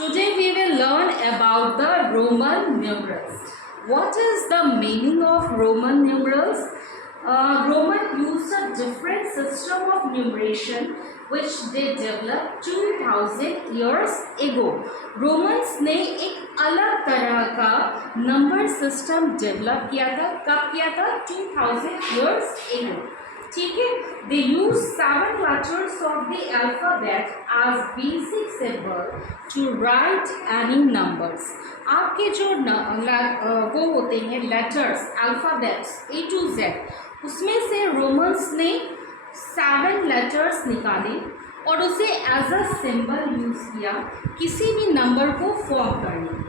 Today we will learn about the Roman numerals. What is the meaning of Roman numerals? Roman used a different system of numeration which they developed 2000 years ago. Romans ने एक अलग तरह का number system develop किया था. कब किया था? 2000 years ago. ठीक है. They use 7 letters of the alphabet as basic symbol to write any numbers. आपके जो वो होते हैं letters, alphabets A to Z, उसमें से रोमन्स ने 7 लेटर्स निकाले और उसे एज अ सिंबल यूज़ किया किसी भी नंबर को फॉर्म करने के लिए.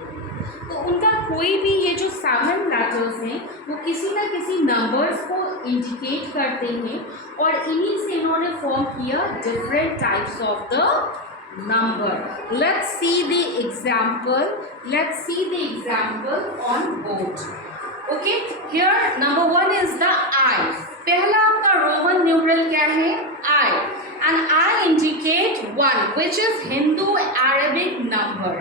तो उनका कोई भी ये जो 7 लेटर्स हैं वो किसी न किसी नंबर्स को इंडिकेट करते हैं और इन्हीं से इन्होंने फॉर्म किया different types of the number. Let's see the example on board. Okay, here number 1 is the I. पहला आपका रोमन न्यूमरल क्या है? I. And I indicate 1 which is Hindu Arabic number.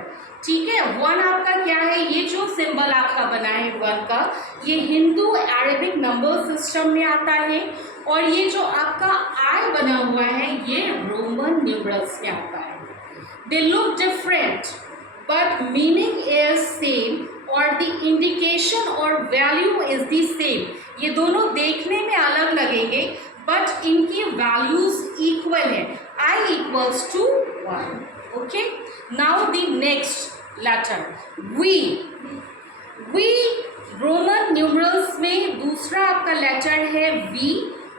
ठीक है, 1 आपका क्या है? ये जो सिंबल आपका बना है 1 का, ये हिंदू अरेबिक नंबर सिस्टम में आता है. और ये जो आपका आई बना हुआ है ये रोमन न्यूमरल्स में आता है. They look different but meaning is same और द इंडिकेशन और वैल्यू इज द सेम. ये दोनों देखने में अलग लगेंगे बट इनकी वैल्यूज इक्वल है. I equals to 1. Okay, now the next letter V. Roman numerals में दूसरा आपका लेटर है वी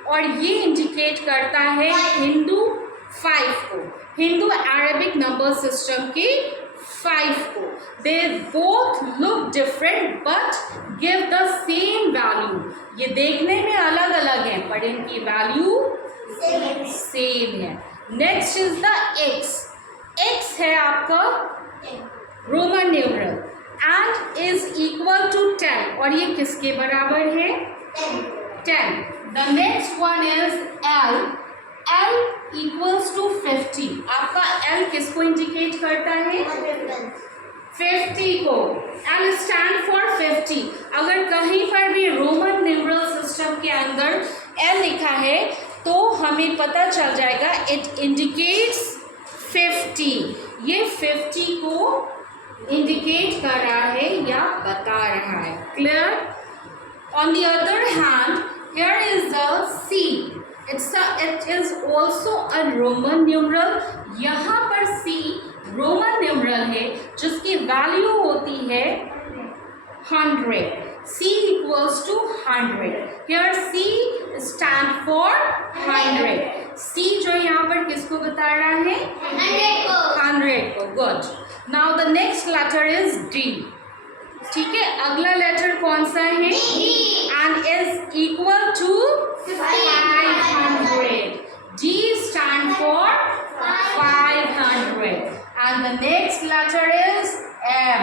और ये इंडिकेट करता है हिंदू 5 को, हिंदू अरेबिक नंबर सिस्टम के 5 को. They both look different but give the same value. ये देखने में अलग अलग है पर इनकी वैल्यू सेम है. Next is the X. X है आपका Roman numeral and is equal to 10 और ये किसके बराबर है? 10. The next one is L. L equals to 50. आपका एल किसको इंडिकेट करता है? 50 को. L stand for 50. अगर कहीं पर भी रोमन न्यूमरल सिस्टम के अंदर एल लिखा है तो हमें पता चल जाएगा इट इंडिकेट्स 50. ये 50 को इंडिकेट कर रहा है या बता रहा है. Clear? On the other hand here is the C. It is also a Roman numeral. यहाँ पर सी रोमन न्यूमरल है जिसकी वैल्यू होती है 100. C equals to 100. Here C stand for 100. C जो यहाँ पर किसको बता रहा है? 100 को. Good. Now the next letter is D. ठीक है, अगला लेटर कौन सा है? And is equal to 500. D stand for 500. And the next letter is M,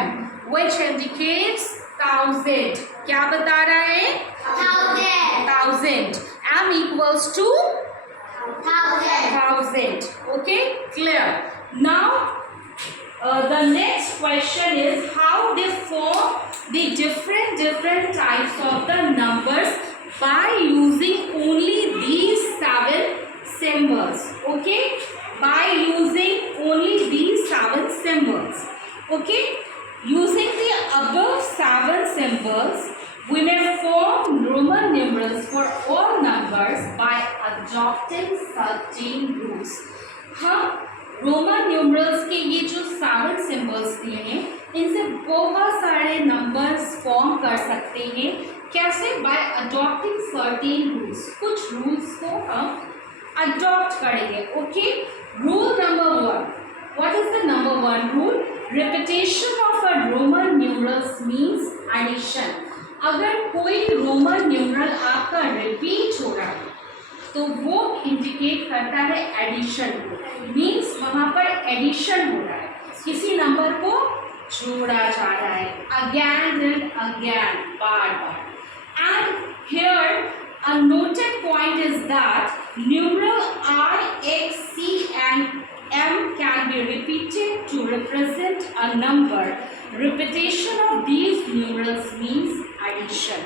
which indicates 1000. क्या बता रहा है? 1000. M equals to 1000. Okay, clear. Now the next question is how they form the different types of the numbers by using only these 7 symbols. Okay, by using only these 7 symbols. Okay, using the above 7 symbols we may form Roman numerals for all numbers by adopting certain rules. हम Roman numerals के ये जो 7 symbols दिए हैं इनसे बहुत सारे numbers form कर सकते हैं. कैसे? By adopting certain rules. कुछ रूल्स को हम अडॉप्ट करेंगे. Okay, rule number 1. What is the number 1 rule? Repetition of a Roman means addition. अगर कोई रोमन न्यूमरल आपका रिपीट हो रहा है तो वो इंडिकेट करता है एडिशन को. मीन्स वहाँ पर एडिशन हो रहा है, किसी नंबर को जोड़ा जा रहा है अगेन एंड अगेन, बार बार. And here a noted point is that numeral I, X, C and M can be repeated to represent a number. Repetition of these numerals means addition.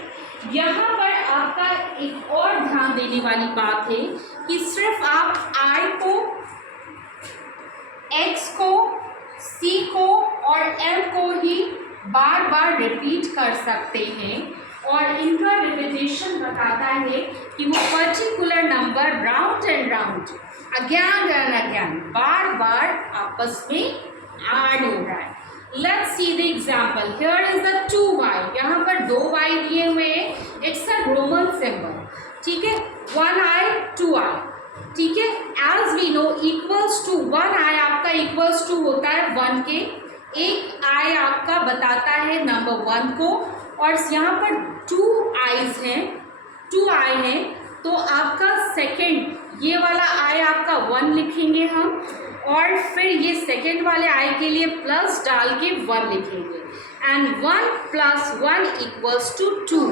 यहाँ पर आपका एक और ध्यान देने वाली बात है कि सिर्फ आप I को, X को, C को और M को ही बार बार रिपीट कर सकते हैं और इनका रिपीटेशन बताता है कि वो particular number round and round again and again बार बार आपस में ऐड हो रहा है. Let's see the example. Here is the 2y. यहाँ पर 2y दिए हुए हैं. It's a Roman symbol. ठीक है, 1i 2i. ठीक है, as we know equals to 1i आपका इक्वल्स टू होता है 1 के. एक i आपका बताता है नंबर 1 को और यहाँ पर 2 i's हैं, 2 i हैं, तो आपका सेकंड ये वाला i आपका 1 लिखेंगे हम और फिर ये सेकंड वाले i के लिए प्लस डाल के 1 लिखेंगे एंड 1 + 1 = 2.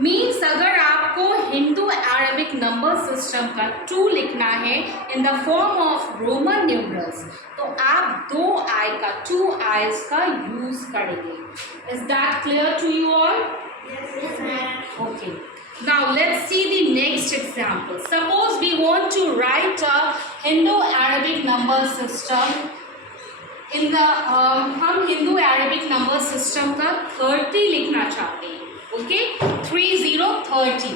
मीन्स अगर आपको हिंदू अरेबिक नंबर सिस्टम का 2 लिखना है in the form of Roman numerals तो आप 2i का 2 i's का यूज करेंगे. Is that clear to you all? Yes, ma'am. Okay. Now let's see the next example. Suppose we want to write a Indo-Arabic number system. In the हम Hindu Arabic number system का 30 लिखना चाहते हैं. Okay, 30.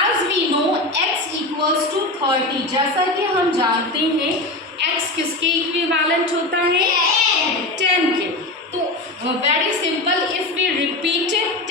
As we know, x equals to 30. जैसा कि हम जानते हैं x किसके इक्विवेलेंट होता है? 10 के. तो very simple. If we repeated